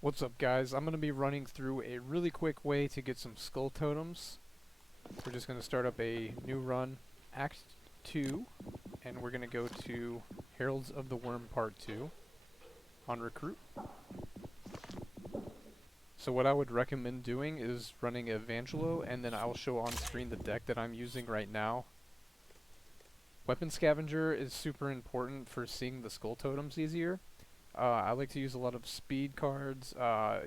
What's up, guys? I'm going to be running through a really quick way to get some Skull Totems. We're just going to start up a new run, Act 2, and we're going to go to Heralds of the Worm Part 2 on Recruit. So what I would recommend doing is running Evangelo, and then I'll show on screen the deck that I'm using right now. Weapon Scavenger is super important for seeing the Skull Totems easier. I like to use a lot of speed cards.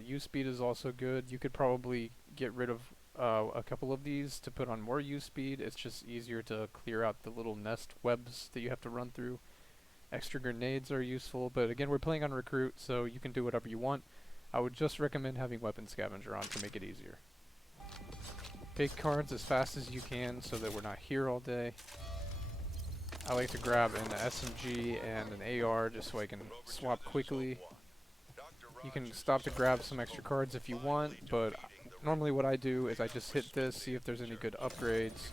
Use speed is also good. You could probably get rid of a couple of these to put on more use speed. It's just easier to clear out the little nest webs that you have to run through. Extra grenades are useful, but again, we're playing on Recruit, so you can do whatever you want. I would just recommend having Weapon Scavenger on to make it easier. Pick cards as fast as you can so that we're not here all day. I like to grab an SMG and an AR just so I can swap quickly. You can stop to grab some extra cards if you want, but normally what I do is I just hit this, see if there's any good upgrades,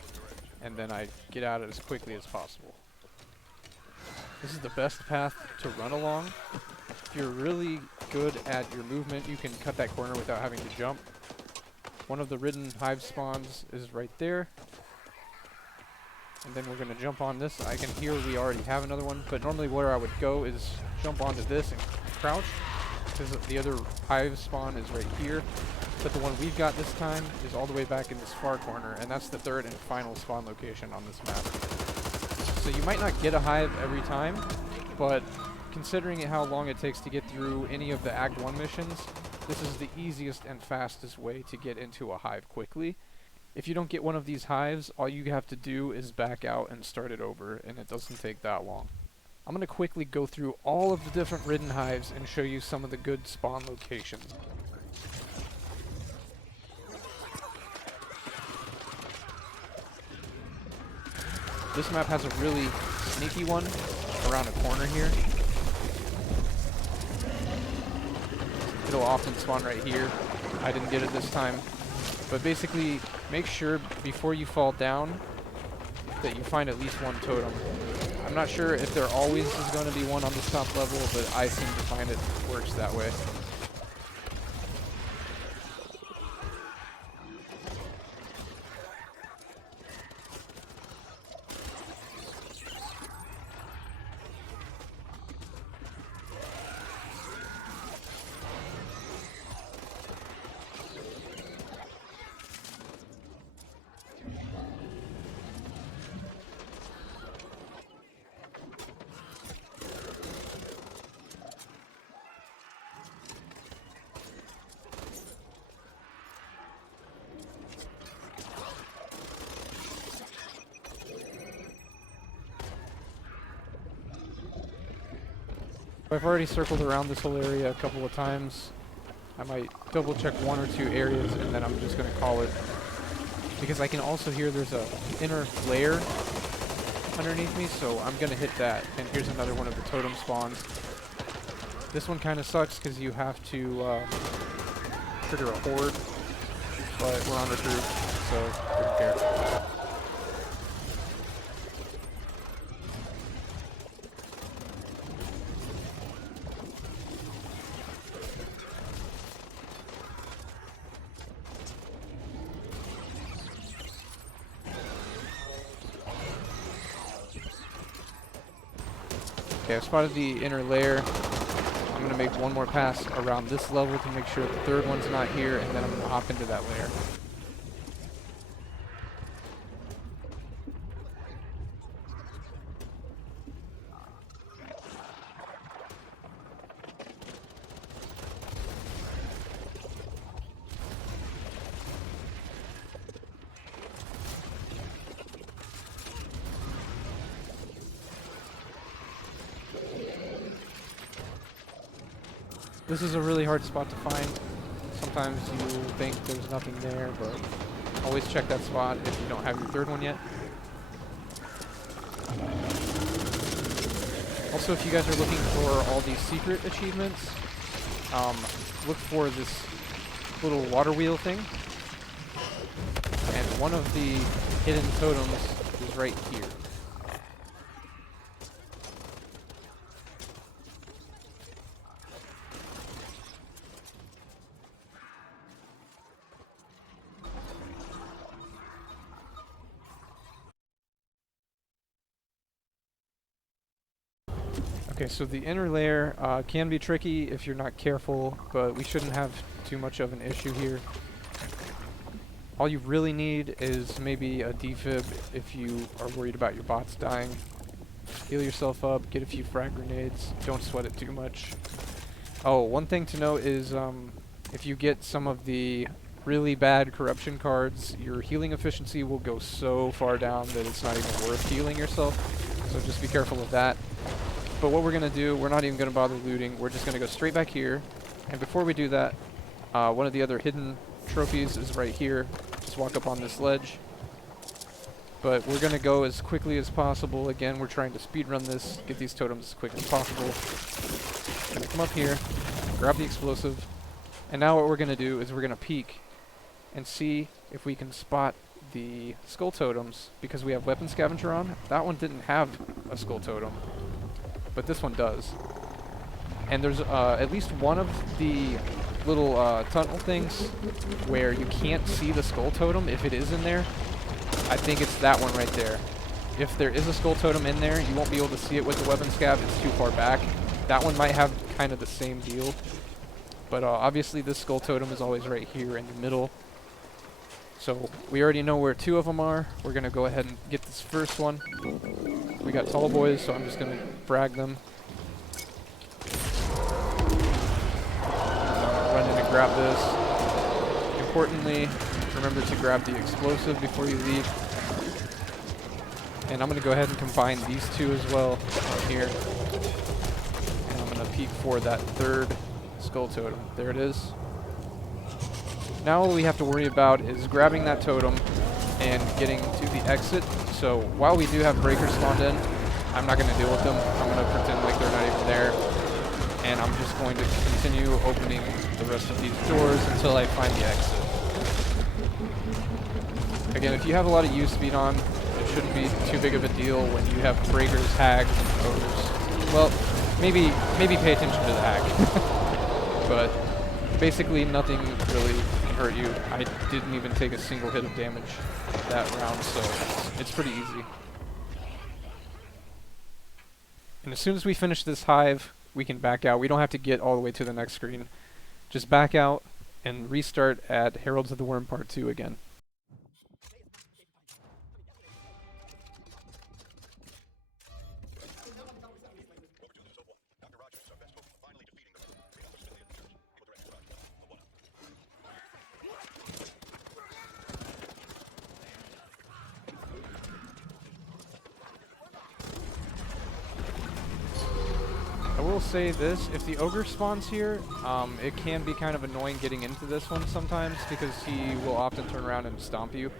and then I get out as quickly as possible. This is the best path to run along. If you're really good at your movement, you can cut that corner without having to jump. One of the ridden Hive spawns is right there. And then we're going to jump on this. I can hear we already have another one, but normally where I would go is jump onto this and crouch, because the other Hive spawn is right here. But the one we've got this time is all the way back in this far corner, and that's the third and final spawn location on this map. So you might not get a Hive every time, but considering how long it takes to get through any of the Act 1 missions, this is the easiest and fastest way to get into a Hive quickly. If you don't get one of these Hives, all you have to do is back out and start it over, and it doesn't take that long. I'm going to quickly go through all of the different ridden Hives and show you some of the good spawn locations. This map has a really sneaky one around a corner here. It'll often spawn right here. I didn't get it this time. But basically, make sure before you fall down that you find at least one totem. I'm not sure if there always is going to be one on this top level, but I seem to find it works that way. I've already circled around this whole area a couple of times. I might double check one or two areas and then I'm just going to call it. Because I can also hear there's a inner lair underneath me, so I'm going to hit that. And here's another one of the totem spawns. This one kind of sucks because you have to trigger a horde, but we're on Recruit, so we don't care. Okay, I've spotted the inner lair. I'm going to make one more pass around this level to make sure the third one's not here, and then I'm going to hop into that lair. This is a really hard spot to find. Sometimes you think there's nothing there, but always check that spot if you don't have your third one yet. Also, if you guys are looking for all these secret achievements, look for this little water wheel thing. And one of the hidden totems is right here. Okay, so the inner layer can be tricky if you're not careful, but we shouldn't have too much of an issue here. All you really need is maybe a defib if you are worried about your bots dying. Heal yourself up, get a few frag grenades, don't sweat it too much. Oh, one thing to note is if you get some of the really bad corruption cards, your healing efficiency will go so far down that it's not even worth healing yourself. So just be careful of that. But what we're going to do, we're not even going to bother looting. We're just going to go straight back here. And before we do that, one of the other hidden trophies is right here. Just walk up on this ledge. But we're going to go as quickly as possible. Again, we're trying to speedrun this, get these totems as quick as possible. Going to come up here, grab the explosive. And now what we're going to do is we're going to peek and see if we can spot the Skull Totems, because we have Weapon Scavenger on. That one didn't have a Skull Totem, but this one does. And there's at least one of the little tunnel things where you can't see the Skull Totem if it is in there. I think it's that one right there. If there is a Skull Totem in there, you won't be able to see it with the Weapon Scav. It's too far back. That one might have kind of the same deal. But obviously this Skull Totem is always right here in the middle. So we already know where two of them are. We're going to go ahead and get this first one. We got tall boys, so I'm just going to frag them. Run in and grab this. Importantly, remember to grab the explosive before you leave. And I'm going to go ahead and combine these two as well here. And I'm going to peek for that third Skull Totem. There it is. Now all we have to worry about is grabbing that totem and getting to the exit. So while we do have breakers spawned in, I'm not going to deal with them. I'm going to pretend like they're not even there. And I'm just going to continue opening the rest of these doors until I find the exit. Again, if you have a lot of use speed on, it shouldn't be too big of a deal when you have breakers, hags, and ogres. Well, maybe pay attention to the hag. But basically nothing really hurt you. I didn't even take a single hit of damage that round, so it's pretty easy. And as soon as we finish this hive, we can back out. We don't have to get all the way to the next screen. Just back out and restart at Heralds of the Worm Part 2 again. I will say this, if the ogre spawns here, it can be kind of annoying getting into this one sometimes because he will often turn around and stomp you.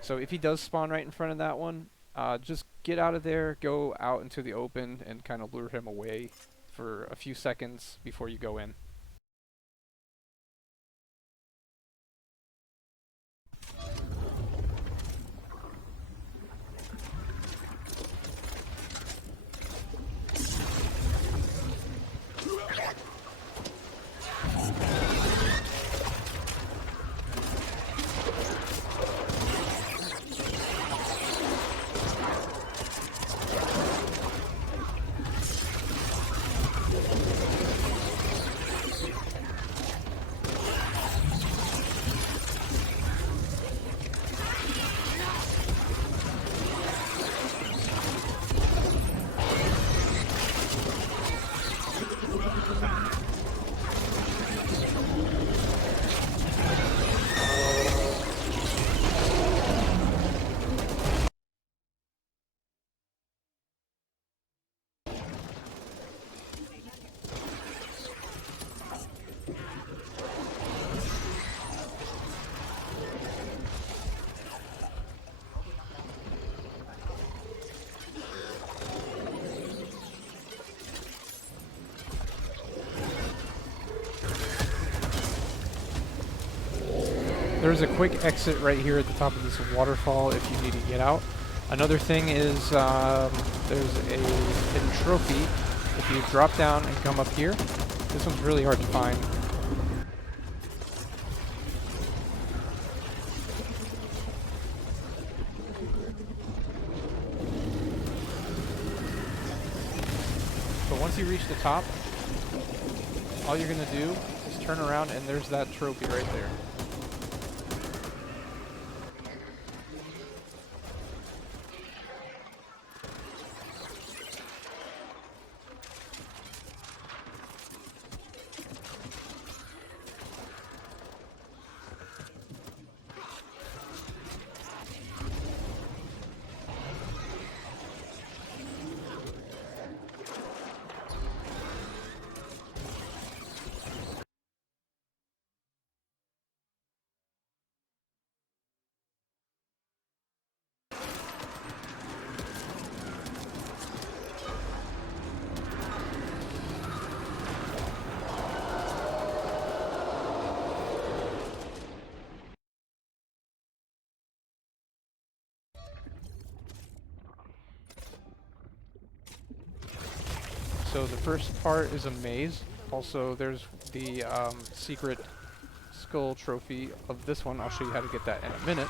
So if he does spawn right in front of that one, just get out of there, go out into the open, and kind of lure him away for a few seconds before you go in. There's a quick exit right here at the top of this waterfall if you need to get out. Another thing is there's a hidden trophy. If you drop down and come up here, this one's really hard to find. But once you reach the top, all you're gonna do is turn around and there's that trophy right there. So the first part is a maze. Also, there's the secret skull trophy of this one. I'll show you how to get that in a minute.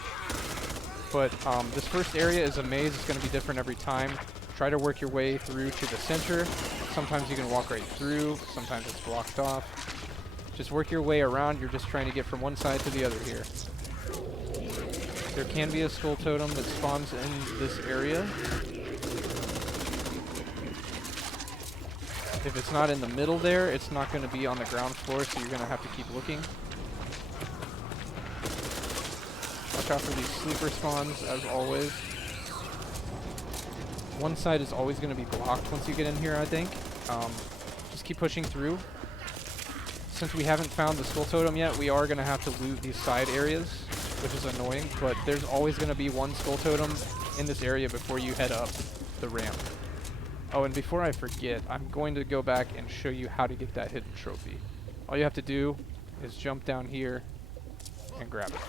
But this first area is a maze. It's going to be different every time. Try to work your way through to the center. Sometimes you can walk right through. Sometimes it's blocked off. Just work your way around. You're just trying to get from one side to the other here. There can be a skull totem that spawns in this area. If it's not in the middle there, it's not going to be on the ground floor, so you're going to have to keep looking. Watch out for these sleeper spawns, as always. One side is always going to be blocked once you get in here, I think. Just keep pushing through. Since we haven't found the skull totem yet, we are going to have to loot these side areas, which is annoying, but there's always going to be one skull totem in this area before you head up the ramp. Oh, and before I forget, I'm going to go back and show you how to get that hidden trophy. All you have to do is jump down here and grab it.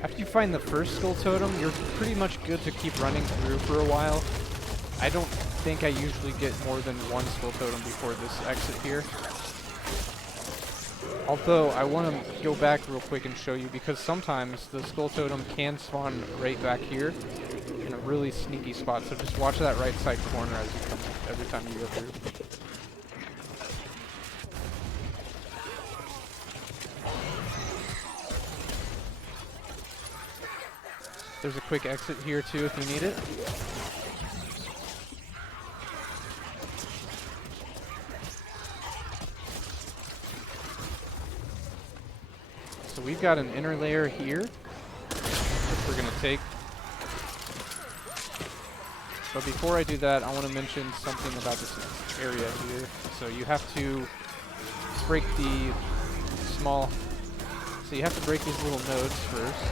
After you find the first skull totem, you're pretty much good to keep running through for a while. I don't think I usually get more than one skull totem before this exit here. Although, I want to go back real quick and show you, because sometimes the skull totem can spawn right back here in a really sneaky spot, so just watch that right side corner as you come every time you go through. There's a quick exit here too if you need it. So we've got an inner layer here, which we're going to take. But before I do that, I want to mention something about this area here. So you have to break the small... So you have to break these little nodes first.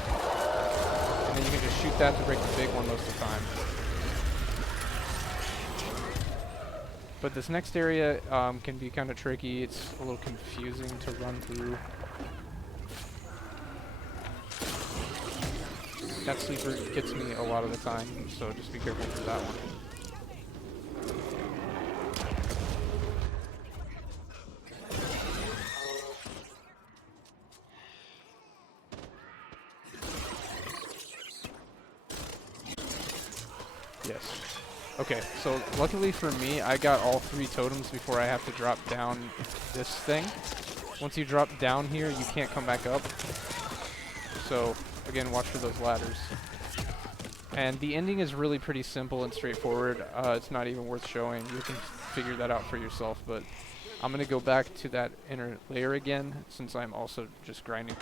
And then you can just shoot that to break the big one most of the time. But this next area can be kind of tricky. It's a little confusing to run through. That sleeper gets me a lot of the time, so just be careful for that one. Yes. Okay, so luckily for me, I got all 3 totems before I have to drop down this thing. Once you drop down here, you can't come back up. So, again, watch for those ladders. And the ending is really pretty simple and straightforward. It's not even worth showing. You can figure that out for yourself, but I'm going to go back to that inner layer again, since I'm also just grinding